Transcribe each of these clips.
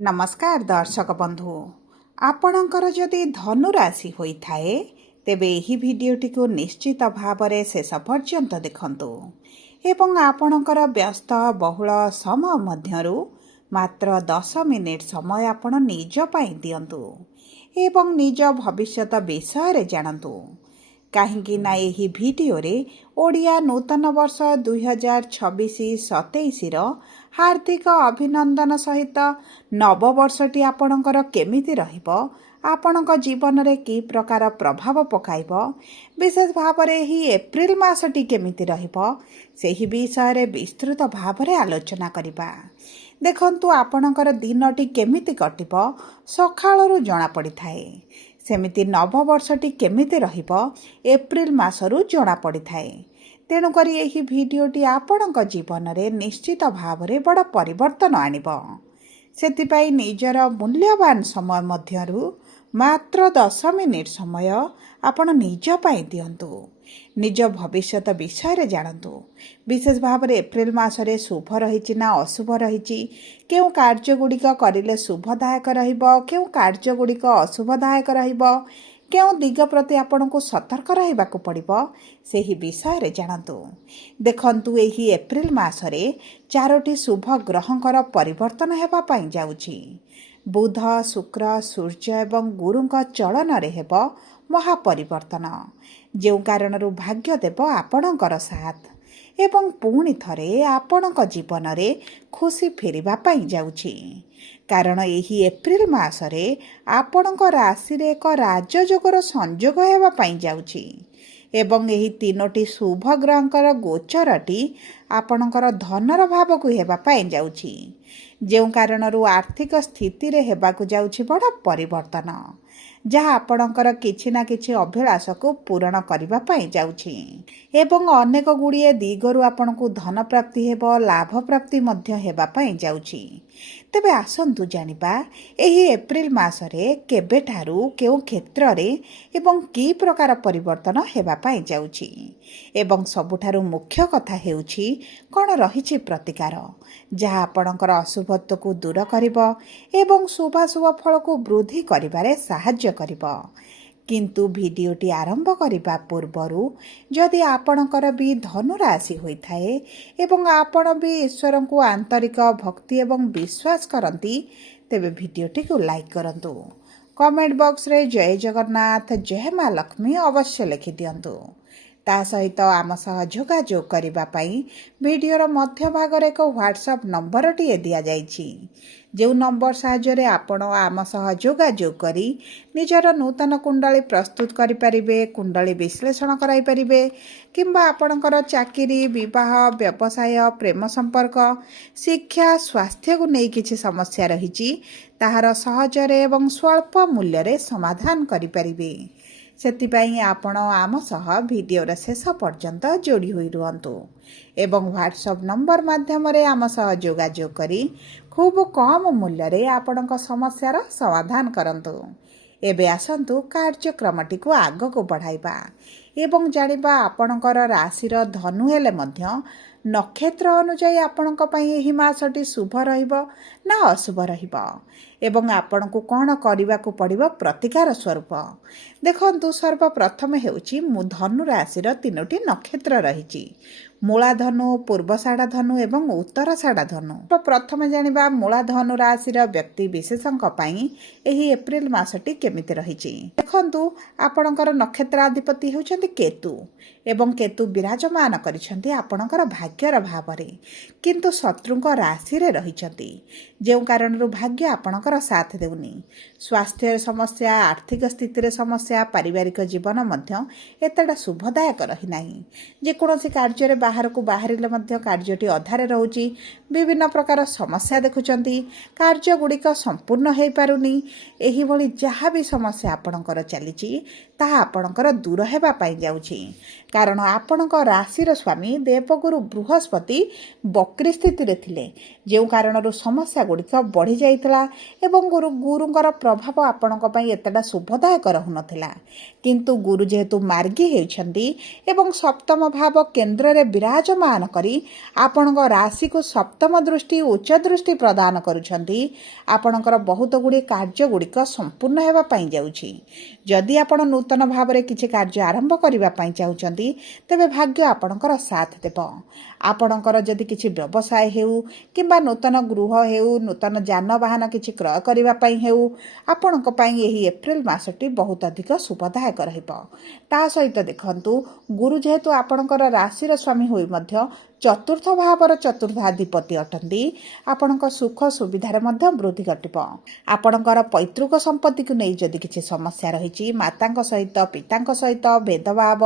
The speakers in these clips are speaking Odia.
नमस्कार दर्शक बंधु आपणकर जदि धनु राशि होइथाए तेबे एही भिडियोटी को निश्चित भाव में शेष पर्यंत देखंतु एवं आपणकर व्यस्त बहुल समय मध्यरु मात्र 10 मिनिट समय आपण निज पाई दियंतु एवं निज भविष्यत विषय रे जानतु कहीं ना यही भिडियो रे ओडिया नूतन वर्ष 2026-27 हार्दिक अभिनंदन सहित नववर्षटी आपणकर केमिति रहिबो आपणक जीवन रे की प्रकार प्रभाव पकाइबो विशेष भाव रे ही एप्रिल मासटी केमिति रहिबो सेही विषय रे विस्तृत भाव रे आलोचना करिबा। देखंतु आपणकर दिनटी केमिति कटिबो सखाळरू जणा पड़िथाए सेमिति नववर्षटी केमिति रहिबो एप्रिल मासरू जणा पड़िथाए। तेणु करी एही भिडियोटी आपणक जीवन रे निश्चित भाव रे बड़ परिवर्तन आनिबो। सेतिपाई निजर मूल्यवान समय मध्यरु मात्र 10 मिनिट समय आपण निज पाई दियंतु निज भविष्यत विषय रे जानतु विशेष भाव रे एप्रिल मासरे शुभ रहिछि ना अशुभ रहिछि केउ कार्य गुडिक करिले शुभदायक रहिबो केउ कार्य गुडिक अशुभदायक रहिबो केउ दिग प्रति आपनको सतर्क रहिबाकू पड़िबो सेही विषय रे जानतु। देखंतु एही एप्रिल मासरे 4टी शुभ ग्रहंकर परिवर्तन हेबा पाई जाउछि। बुध शुक्र सूर्य एवं गुरुंक चलन रे हेबो महापरिवर्तन जो कारणरू भाग्य देव आपणकर साथ एवं पुणी थरे आपणक जीवन रे खुशी फेरिबा पाई जाउछि कारण एही एप्रिल मासरे आपणक राशि रे एक राजयोगर संयोग हेबा पाई जाउछि एवं एही 3टी शुभ ग्रहंकर गोचरटी आपणकर धनर भाव को हेबा पाई जाउछि जो कारणरू आर्थिक स्थिति रे हेबाकू जाउछि बड़ परिवर्तन जहाँ आपणकर किछि ना किछि अभिलाष को पूरण करबा पाई जाउछि एवं अनेक गुड़िए दिगरु आपणकू धन प्राप्ति हेबो लाभ प्राप्ति मध्य हेबा पाई जाउछि। तेबे आसंतु जानिबा एही एप्रिल मासरे केबे ठारू केउ क्षेत्र रे एवं की प्रकार परिवर्तन हेबा पाई जाउछि एवं सबुठारू मुख्य कथा हेउछि कोन रहिछि प्रतिकार जहाँ आपणकर अशुभत्व को दूर करिबो एवं शुभाशुभ फल को वृद्धि करिबारे साहाय्य करिबो। किंतु भिडियोटी आरंभ करिबा पूर्वरु जदि आपणकर भी धनु राशि होइथाए एवं आपण भी ईश्वर को आंतरिक भक्ति एवं विश्वास करंती तेबे भिडियोटी को लाइक करंतु कमेंट बॉक्स रे जय जगन्नाथ जय मां लक्ष्मी अवश्य लिखि दियंतु ता सहित आम सह जोगाजोग करिबा पई वीडियोर मध्य भाग रे एक व्हाट्सएप नंबर टी दिया जाइछि जो नंबर साहाय्य आपण आम सह जोगाजोग करी निजर नूतन कुंडली प्रस्तुत करि परिबे कुंडली विश्लेषण कराई परिबे किंबा आपणकर चाकरी विवाह व्यवसाय प्रेम संपर्क शिक्षा स्वास्थ्य को नहीं किछि समस्या रहिछि ताहार सहजरे एवं स्वल्प मूल्य रे समाधान करि परिबे सेतिपाई आपण आम सह भिडियोर शेष पर्यंत जोड़ी हुई रुहंतु एवं व्हाट्सएप नंबर माध्यम रे आम सह जोगाजोग करी खूब कम मूल्य रे आपणक समस्यार समाधान करंतु। एबे आसंतु कार्यक्रमटी को आग को बढ़ाइबा एवं जानिबा आपणकर राशिर धनु हेले मध्य नक्षत्र अनुसार आपणक पई एही मासटी शुभ रहिबो ना अशुभ रहिबो एवं आपणको कोन करिबाकू पड़िबो प्रतिकार स्वरूप। देखंतु सर्वप्रथम हेउची धनु राशिर 3टी नक्षत्र रहिछि मूला धनु पूर्वषाढ़ा धनु एवं उत्तराषाढ़ा धनु। तो प्रथम जानिबा मूला धनु राशिर व्यक्ति विशेषଙ୍କ ପାଇଁ एही एप्रिल मासटी केमिति रहिछि। देखंतु आपणकर नक्षत्राधिपति हेउछन्ति केतु एवं केतु विराजमान करिसन्ति आपणकर भाग्यर भावरे किंतु शत्रुଙ୍କ राशि रे रहिसन्ति जेउ कारणरू भाग्य आपणकर साथ देउनी स्वास्थ्य समस्या आर्थिक स्थिति रे समस्या पारिवारिक जीवन मध्य एतडा शुभदायक रहि नाही जे कोनोसी कार्य रे बाहर को बाहरिले मध्य कार्यटी अधारे रहउची विभिन्न प्रकार समस्या देखुचंती कार्य गुडिक संपूर्ण हेई पारुनी एही भली जहाँ भी समस्या आपणकर चलीची ताहा आपणकर दूर हेबा पाई जाउची कारण आपणक राशिर स्वामी देवगुरु बृहस्पति बक्री स्थिति रे थिले जेउ कारणरू समस्या गुडिक बढ़ी जाइतला एवं गुरुंकर प्रभाव आपणक पई एतडा शुभदायक रहु नथिला किंतु गुरु जेहेतु मार्गी हेउछंती एवं सप्तम भाव केंद्र रे ବିରାଜମାନ କରି ଆପଣଙ୍କ ରାଶିକୁ ସପ୍ତମ ଦୃଷ୍ଟି ଉଚ୍ଚ ଦୃଷ୍ଟି ପ୍ରଦାନ କରୁଛନ୍ତି। ଆପଣଙ୍କର ବହୁତ ଗୁଡ଼ିଏ କାର୍ଯ୍ୟଗୁଡ଼ିକ ସମ୍ପୂର୍ଣ୍ଣ ହେବା ପାଇଁ ଯାଉଛି। ଯଦି ଆପଣ ନୂତନ ଭାବରେ କିଛି କାର୍ଯ୍ୟ ଆରମ୍ଭ କରିବା ପାଇଁ ଚାହୁଁଛନ୍ତି, ତେବେ ଭାଗ୍ୟ ଆପଣଙ୍କର ସାଥ ଦେବ। ଆପଣଙ୍କର ଯଦି କିଛି ବ୍ୟବସାୟ ହେଉ କିମ୍ବା ନୂତନ ଗୃହ ହେଉ, ନୂତନ ଯାନବାହନ କିଛି କ୍ରୟ କରିବା ପାଇଁ ହେଉ, ଆପଣଙ୍କ ପାଇଁ ଏହି ଏପ୍ରିଲ ମାସଟି ବହୁତ ଅଧିକ ଶୁଭଦାୟକ ରହିବ। ତା ସହିତ ଦେଖନ୍ତୁ, ଗୁରୁ ଯେହେତୁ ଆପଣଙ୍କର ରାଶିର ସ୍ୱାମୀ ହୋଇ ମଧ୍ୟ ଚତୁର୍ଥ ଭାବର ଚତୁର୍ଥାଧିପତି ଅଟନ୍ତି, ଆପଣଙ୍କ ସୁଖ ସୁବିଧାରେ ମଧ୍ୟ ବୃଦ୍ଧି ଘଟିବ। ଆପଣଙ୍କର ପୈତୃକ ସମ୍ପତ୍ତିକୁ ନେଇ ଯଦି କିଛି ସମସ୍ୟା ରହିଛି, ମାତାଙ୍କ ସହିତ ପିତାଙ୍କ ସହିତ ଭେଦଭାବ,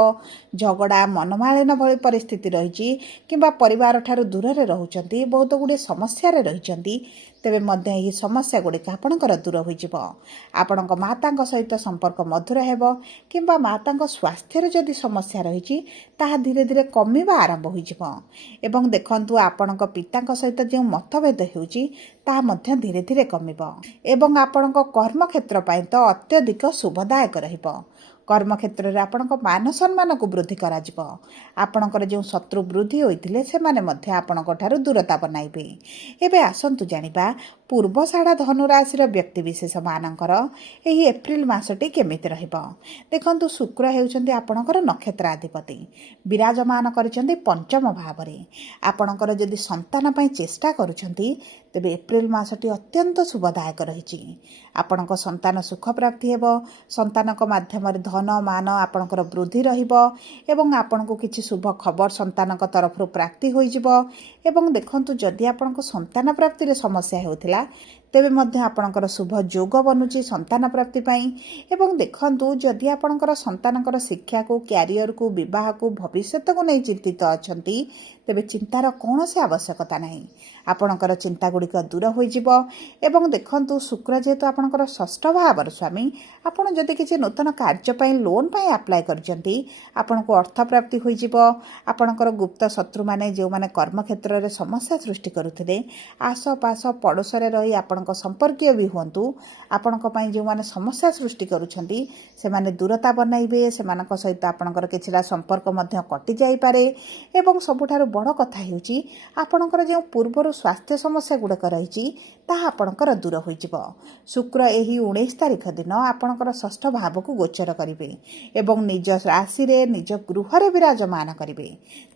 ଝଗଡ଼ା, ମନମାଳିନ ଭଳି ପରିସ୍ଥିତି ରହିଛି କିମ୍ବା ପରିବାରଠାରୁ ଦୂରରେ ରହୁଛନ୍ତି, ବହୁତ ଗୁଡ଼ିଏ ସମସ୍ୟାରେ ରହିଛନ୍ତି, ତେବେ ମଧ୍ୟ ଏହି ସମସ୍ୟା ଗୁଡ଼ିକ ଆପଣଙ୍କର ଦୂର ହୋଇଯିବ। ଆପଣଙ୍କ ମାତାଙ୍କ ସହିତ ସମ୍ପର୍କ ମଧୁର ହେବ କିମ୍ବା ମାତାଙ୍କ ସ୍ୱାସ୍ଥ୍ୟରେ ଯଦି ସମସ୍ୟା ରହିଛି, ତାହା ଧୀରେ ଧୀରେ କମିବା ଆରମ୍ଭ ହୋଇଯିବ। ଏବଂ ଦେଖନ୍ତୁ, ଆପଣଙ୍କ ପିତାଙ୍କ ସହିତ ଯେଉଁ ମତଭେଦ ହେଉଛି, ତାହା ମଧ୍ୟ ଧୀରେ ଧୀରେ କମିବ। ଏବଂ ଆପଣଙ୍କ କର୍ମକ୍ଷେତ୍ର ପାଇଁ ତ ଅତ୍ୟଧିକ ଶୁଭଦାୟକ ରହିବ। କର୍ମକ୍ଷେତ୍ରରେ ଆପଣଙ୍କ ମାନ ସମ୍ମାନକୁ ବୃଦ୍ଧି କରାଯିବ। ଆପଣଙ୍କର ଯେଉଁ ଶତ୍ରୁ ବୃଦ୍ଧି ହୋଇଥିଲେ, ସେମାନେ ମଧ୍ୟ ଆପଣଙ୍କ ଠାରୁ ଦୂରତା ବନାଇବେ। ଏବେ ଆସନ୍ତୁ ଜାଣିବା, ପୂର୍ବଷାଢ଼ା ଧନୁରାଶିର ବ୍ୟକ୍ତିବିଶେଷମାନଙ୍କର ଏହି ଏପ୍ରିଲ ମାସଟି କେମିତି ରହିବ। ଦେଖନ୍ତୁ, ଶୁକ୍ର ହେଉଛନ୍ତି ଆପଣଙ୍କର ନକ୍ଷତ୍ରାଧିପତି, ବିରାଜମାନ କରିଛନ୍ତି ପଞ୍ଚମ ଭାବରେ। ଆପଣଙ୍କର ଯଦି ସନ୍ତାନ ପାଇଁ ଚେଷ୍ଟା କରୁଛନ୍ତି, ତେବେ ଏପ୍ରିଲ ମାସଟି ଅତ୍ୟନ୍ତ ଶୁଭଦାୟକ ରହିଛି। ଆପଣଙ୍କ ସନ୍ତାନ ସୁଖ ପ୍ରାପ୍ତି ହେବ। ସନ୍ତାନଙ୍କ ମାଧ୍ୟମରେ ଧନ ମାନ ଆପଣଙ୍କର ବୃଦ୍ଧି ରହିବ ଏବଂ ଆପଣଙ୍କୁ କିଛି ଶୁଭ ଖବର ସନ୍ତାନଙ୍କ ତରଫରୁ ପ୍ରାପ୍ତି ହୋଇଯିବ। ଏବଂ ଦେଖନ୍ତୁ, ଯଦି ଆପଣଙ୍କ ସନ୍ତାନ ପ୍ରାପ୍ତିରେ ସମସ୍ୟା ହେଉଥିଲା, ତେବେ ମଧ୍ୟ ଆପଣଙ୍କର ଶୁଭ ଯୋଗ ବନୁଛି ସନ୍ତାନ ପ୍ରାପ୍ତି ପାଇଁ। ଏବଂ ଦେଖନ୍ତୁ, ଯଦି ଆପଣଙ୍କର ସନ୍ତାନଙ୍କର ଶିକ୍ଷାକୁ, କ୍ୟାରିୟରକୁ, ବିବାହକୁ, ଭବିଷ୍ୟତକୁ ନେଇ ଚିନ୍ତିତ ଅଛନ୍ତି, ତେବେ ଚିନ୍ତାର କୌଣସି ଆବଶ୍ୟକତା ନାହିଁ। ଆପଣଙ୍କର ଚିନ୍ତା ଗୁଡ଼ିକ ଦୂର ହୋଇଯିବ। ଏବଂ ଦେଖନ୍ତୁ, ଶୁକ୍ର ଯେହେତୁ ଆପଣଙ୍କର ଷଷ୍ଠ ଭାବର ସ୍ୱାମୀ, ଆପଣ ଯଦି କିଛି ନୂତନ କାର୍ଯ୍ୟ ପାଇଁ ଲୋନ୍ ପାଇଁ ଆପ୍ଲାଏ କରିଛନ୍ତି, ଆପଣଙ୍କୁ ଅର୍ଥ ପ୍ରାପ୍ତି ହୋଇଯିବ। ଆପଣଙ୍କର ଗୁପ୍ତ ଶତ୍ରୁମାନେ, ଯେଉଁମାନେ କର୍ମକ୍ଷେତ୍ରରେ ସମସ୍ୟା ସୃଷ୍ଟି କରୁଥିଲେ, ଆସପାସ ପଡ଼ୋଶରେ ରହି ଆପଣଙ୍କ ସମ୍ପର୍କୀୟ ବି ହୁଅନ୍ତୁ, ଆପଣଙ୍କ ପାଇଁ ଯେଉଁମାନେ ସମସ୍ୟା ସୃଷ୍ଟି କରୁଛନ୍ତି, ସେମାନେ ଦୂରତା ବନାଇବେ। ସେମାନଙ୍କ ସହିତ ଆପଣଙ୍କର କିଛିଟା ସମ୍ପର୍କ ମଧ୍ୟ କଟିଯାଇପାରେ। ଏବଂ ସବୁଠାରୁ ବଡ଼ କଥା ହେଉଛି, ଆପଣଙ୍କର ଯେଉଁ ପୂର୍ବରୁ ସ୍ୱାସ୍ଥ୍ୟ ସମସ୍ୟା ଗୁଡ଼ିକ ରହିଛି, ତାହା ଆପଣଙ୍କର ଦୂର ହୋଇଯିବ। ଶୁକ୍ର ଏହି 19 ତାରିଖ ଦିନ ଆପଣଙ୍କର ଷଷ୍ଠ ଭାବକୁ ଗୋଚର କରିବେ ଏବଂ ନିଜ ରାଶିରେ, ନିଜ ଗୃହରେ ବିରାଜମାନ କରିବେ।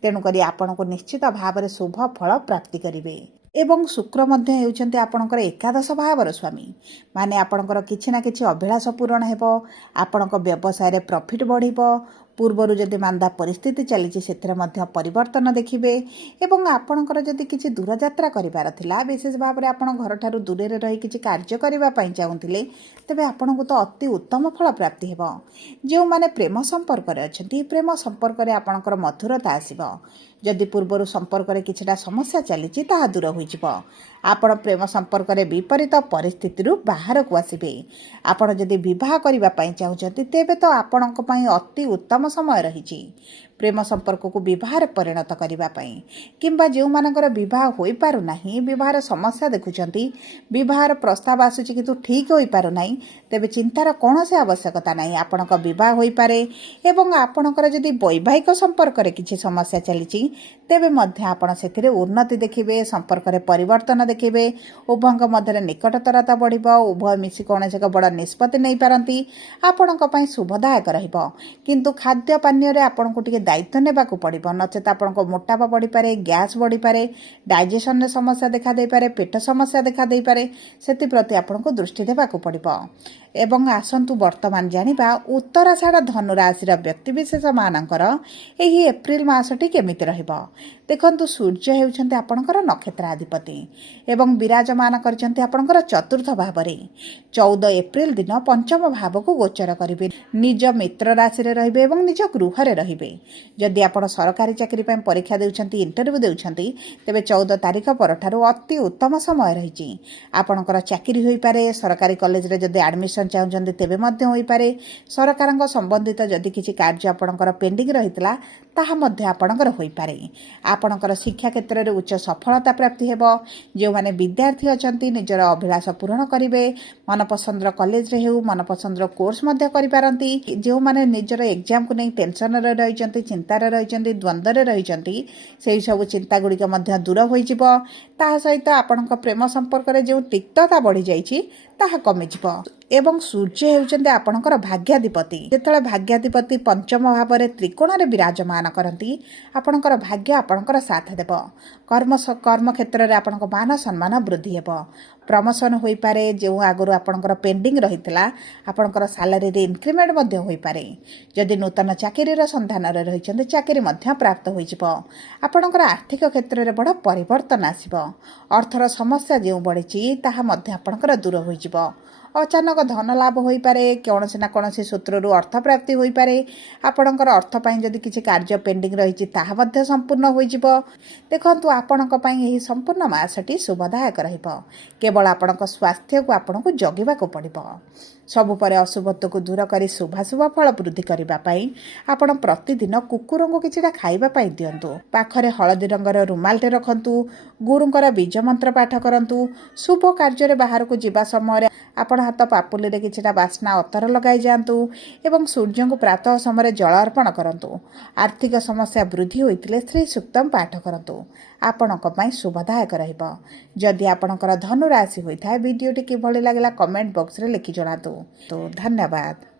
ତେଣୁକରି ଆପଣଙ୍କୁ ନିଶ୍ଚିତ ଭାବରେ ଶୁଭ ଫଳ ପ୍ରାପ୍ତି କରିବେ। ଏବଂ ଶୁକ୍ର ମଧ୍ୟ ହେଉଛନ୍ତି ଆପଣଙ୍କର ଏକାଦଶ ଭାବର ସ୍ୱାମୀ, ମାନେ ଆପଣଙ୍କର କିଛି ନା କିଛି ଅଭିଳାଷ ପୂରଣ ହେବ। ଆପଣଙ୍କ ବ୍ୟବସାୟରେ ପ୍ରଫିଟ୍ ବଢ଼ିବ। ପୂର୍ବରୁ ଯଦି ମାନ୍ଦା ପରିସ୍ଥିତି ଚାଲିଛି, ସେଥିରେ ମଧ୍ୟ ପରିବର୍ତ୍ତନ ଦେଖିବେ। ଏବଂ ଆପଣଙ୍କର ଯଦି କିଛି ଦୂରଯାତ୍ରା କରିବାର ଥିଲା, ବିଶେଷ ଭାବରେ ଆପଣ ଘରଠାରୁ ଦୂରରେ ରହି କିଛି କାର୍ଯ୍ୟ କରିବା ପାଇଁ ଚାହୁଁଥିଲେ, ତେବେ ଆପଣଙ୍କୁ ତ ଅତି ଉତ୍ତମ ଫଳ ପ୍ରାପ୍ତି ହେବ। ଯେଉଁମାନେ ପ୍ରେମ ସମ୍ପର୍କରେ ଅଛନ୍ତି, ପ୍ରେମ ସମ୍ପର୍କରେ ଆପଣଙ୍କର ମଧୁରତା ଆସିବ। ଯଦି ପୂର୍ବରୁ ସମ୍ପର୍କରେ କିଛିଟା ସମସ୍ୟା ଚାଲିଛି, ତାହା ଦୂର ହୋଇଯିବ। ଆପଣ ପ୍ରେମ ସମ୍ପର୍କରେ ବିପରୀତ ପରିସ୍ଥିତିରୁ ବାହାରକୁ ଆସିବେ। ଆପଣ ଯଦି ବିବାହ କରିବା ପାଇଁ ଚାହୁଁଛନ୍ତି, ତେବେ ତ ଆପଣଙ୍କ ପାଇଁ ଅତି ଉତ୍ତମ ସମୟ ରହିଛି ପ୍ରେମ ସମ୍ପର୍କକୁ ବିବାହରେ ପରିଣତ କରିବା ପାଇଁ। କିମ୍ବା ଯେଉଁମାନଙ୍କର ବିବାହ ହୋଇପାରୁନାହିଁ, ବିବାହର ସମସ୍ୟା ଦେଖୁଛନ୍ତି, ବିବାହର ପ୍ରସ୍ତାବ ଆସୁଛି କିନ୍ତୁ ଠିକ୍ ହୋଇପାରୁନାହିଁ, ତେବେ ଚିନ୍ତାର କୌଣସି ଆବଶ୍ୟକତା ନାହିଁ। ଆପଣଙ୍କ ବିବାହ ହୋଇପାରେ। ଏବଂ ଆପଣଙ୍କର ଯଦି ବୈବାହିକ ସମ୍ପର୍କରେ କିଛି ସମସ୍ୟା ଚାଲିଛି, ତେବେ ମଧ୍ୟ ଆପଣ ସେଥିରେ ଉନ୍ନତି ଦେଖିବେ, ସମ୍ପର୍କରେ ପରିବର୍ତ୍ତନ ଦେଖିବେ। ଉଭୟଙ୍କ ମଧ୍ୟରେ ନିକଟତରତା ବଢ଼ିବ। ଉଭୟ ମିଶି କୌଣସି ଏକ ବଡ଼ ନିଷ୍ପତ୍ତି ନେଇପାରନ୍ତି। ଆପଣଙ୍କ ପାଇଁ ଶୁଭଦାୟକ ରହିବ। କିନ୍ତୁ ଖାଦ୍ୟ ପାନୀୟରେ ଆପଣଙ୍କୁ ଟିକେ ଦାୟିତ୍ୱ ନେବାକୁ ପଡ଼ିବ, ନଚେତ୍ ଆପଣଙ୍କ ମୋଟାପା ବଢ଼ିପାରେ, ଗ୍ୟାସ୍ ବଢ଼ିପାରେ, ଡାଇଜେସନରେ ସମସ୍ୟା ଦେଖାଦେଇପାରେ, ପେଟ ସମସ୍ୟା ଦେଖାଦେଇପାରେ। ସେଥିପ୍ରତି ଆପଣଙ୍କୁ ଦୃଷ୍ଟି ଦେବାକୁ ପଡ଼ିବ। ଏବଂ ଆସନ୍ତୁ ବର୍ତ୍ତମାନ ଜାଣିବା, ଉତ୍ତରାଷାଢ଼ ଧନୁରାଶିର ବ୍ୟକ୍ତିବିଶେଷମାନଙ୍କର ଏହି ଏପ୍ରିଲ ମାସଟି କେମିତି ରହିବ। ଦେଖନ୍ତୁ, ସୂର୍ଯ୍ୟ ହେଉଛନ୍ତି ଆପଣଙ୍କର ନକ୍ଷତ୍ରାଧିପତି ଏବଂ ବିରାଜମାନ କରିଛନ୍ତି ଆପଣଙ୍କର ଚତୁର୍ଥ ଭାବରେ। 14 ଏପ୍ରିଲ ଦିନ ପଞ୍ଚମ ଭାବକୁ ଗୋଚର କରିବେ। ନିଜ ମିତ୍ର ରାଶିରେ ରହିବେ ଏବଂ ନିଜ ଗୃହରେ ରହିବେ। ଯଦି ଆପଣ ସରକାରୀ ଚାକିରି ପାଇଁ ପରୀକ୍ଷା ଦେଉଛନ୍ତି, ଇଣ୍ଟରଭ୍ୟୁ ଦେଉଛନ୍ତି, ତେବେ 14 ତାରିଖ ପରଠାରୁ ଅତି ଉତ୍ତମ ସମୟ ରହିଛି। ଆପଣଙ୍କର ଚାକିରି ହୋଇପାରେ। ସରକାରୀ କଲେଜରେ ଯଦି ଆଡ଼ମିସନ୍ ଚାହୁଁଛନ୍ତି, ତେବେ ମଧ୍ୟ ହୋଇପାରେ। ସରକାରଙ୍କ ସମ୍ବନ୍ଧିତ ଯଦି କିଛି କାର୍ଯ୍ୟ ଆପଣଙ୍କର ପେଣ୍ଡିଂ ରହିଥିଲା, ତାହା ମଧ୍ୟ ଆପଣଙ୍କର ହୋଇପାରେ। ଆପଣଙ୍କର ଶିକ୍ଷା କ୍ଷେତ୍ରରେ ଉଚ୍ଚ ସଫଳତା ପ୍ରାପ୍ତି ହେବ। ଯେଉଁମାନେ ବିଦ୍ୟାର୍ଥୀ ଅଛନ୍ତି, ନିଜର ଅଭିଳାଷ ପୂରଣ କରିବେ। ମନପସନ୍ଦର କଲେଜରେ ହେଉ, ମନପସନ୍ଦର କୋର୍ସ ମଧ୍ୟ କରିପାରନ୍ତି। ଯେଉଁମାନେ ନିଜର ଏକ୍ଜାମକୁ ନେଇ ଟେନସନରେ ରହିଛନ୍ତି, ଚିନ୍ତାରେ ରହିଛନ୍ତି, ଦ୍ୱନ୍ଦ୍ୱରେ ରହିଛନ୍ତି, ସେହି ସବୁ ଚିନ୍ତାଗୁଡ଼ିକ ମଧ୍ୟ ଦୂର ହୋଇଯିବ। ତାହା ସହିତ ଆପଣଙ୍କ ପ୍ରେମ ସମ୍ପର୍କରେ ଯେଉଁ ତିକ୍ତତା ବଢ଼ିଯାଇଛି ତାହା କମିଯିବ। ଏବଂ ସୂର୍ଯ୍ୟ ହେଉଛନ୍ତି ଆପଣଙ୍କର ଭାଗ୍ୟାଧିପତି। ଯେତେବେଳେ ଭାଗ୍ୟାଧିପତି ପଞ୍ଚମ ଭାବରେ ତ୍ରିକୋଣରେ ବିରାଜମାନ କରନ୍ତି, ଆପଣଙ୍କର ଭାଗ୍ୟ ଆପଣଙ୍କର ସାଥ ଦେବ। କର୍ମକ୍ଷେତ୍ରରେ ଆପଣଙ୍କ ମାନ ସମ୍ମାନ ବୃଦ୍ଧି ହେବ। ପ୍ରମୋସନ୍ ହୋଇପାରେ। ଯେଉଁ ଆଗରୁ ଆପଣଙ୍କର ପେଣ୍ଡିଂ ରହିଥିଲା, ଆପଣଙ୍କର ସାଲାରୀରେ ଇନକ୍ରିମେଣ୍ଟ ମଧ୍ୟ ହୋଇପାରେ। ଯଦି ନୂତନ ଚାକିରିର ସନ୍ଧାନରେ ରହିଛନ୍ତି, ଚାକିରି ମଧ୍ୟ ପ୍ରାପ୍ତ ହୋଇଯିବ। ଆପଣଙ୍କର ଆର୍ଥିକ କ୍ଷେତ୍ରରେ ବଡ଼ ପରିବର୍ତ୍ତନ ଆସିବ। ଅର୍ଥର ସମସ୍ୟା ଯେଉଁ ବଢ଼ିଛି ତାହା ମଧ୍ୟ ଆପଣଙ୍କର ଦୂର ହୋଇଯିବ। ଅଚାନକ ଧନ ଲାଭ ହୋଇପାରେ। କୌଣସି ନା କୌଣସି ସୂତ୍ରରୁ ଅର୍ଥପ୍ରାପ୍ତି ହୋଇପାରେ। ଆପଣଙ୍କର ଅର୍ଥ ପାଇଁ ଯଦି କିଛି କାର୍ଯ୍ୟ ପେଣ୍ଡିଂ ରହିଛି ତାହା ମଧ୍ୟ ସମ୍ପୂର୍ଣ୍ଣ ହୋଇଯିବ। ଦେଖନ୍ତୁ, ଆପଣଙ୍କ ପାଇଁ ଏହି ସମ୍ପୂର୍ଣ୍ଣ ମାସଟି ଶୁଭଦାୟକ ରହିବ। କେବଳ ଆପଣଙ୍କ ସ୍ୱାସ୍ଥ୍ୟକୁ ଆପଣଙ୍କୁ ଜଗିବାକୁ ପଡ଼ିବ। ସବୁ ପରେ ଅଶୁଭତ୍ୱକୁ ଦୂର କରି ଶୁଭାଶୁଭ ଫଳ ବୃଦ୍ଧି କରିବା ପାଇଁ ଆପଣ ପ୍ରତିଦିନ କୁକୁରଙ୍କୁ କିଛିଟା ଖାଇବା ପାଇଁ ଦିଅନ୍ତୁ। ପାଖରେ ହଳଦୀ ରଙ୍ଗର ରୁମାଲଟେ ରଖନ୍ତୁ। ଗୁରୁଙ୍କର ବୀଜ ମନ୍ତ୍ର ପାଠ କରନ୍ତୁ। ଶୁଭ କାର୍ଯ୍ୟରେ ବାହାରକୁ ଯିବା ସମୟରେ ଆପଣ ହାତ ପାପୁଲିରେ କିଛିଟା ବାସ୍ନା ଅତର ଲଗାଇ ଯାଆନ୍ତୁ ଏବଂ ସୂର୍ଯ୍ୟଙ୍କୁ ପ୍ରାତଃ ସମୟରେ ଜଳ ଅର୍ପଣ କରନ୍ତୁ। ଆର୍ଥିକ ସମସ୍ୟା ବୃଦ୍ଧି ହୋଇଥିଲେ ଶ୍ରୀ ସୂକ୍ତମ ପାଠ କରନ୍ତୁ। ଆପଣଙ୍କ ପାଇଁ ଶୁଭଦାୟକ ରହିବ। ଯଦି ଆପଣଙ୍କର ଧନୁ ରାଶି ହୋଇଥାଏ, ଭିଡ଼ିଓଟି କିଭଳି ଲାଗିଲା କମେଣ୍ଟ ବକ୍ସରେ ଲେଖି ଜଣାନ୍ତୁ। ଧନ୍ୟବାଦ।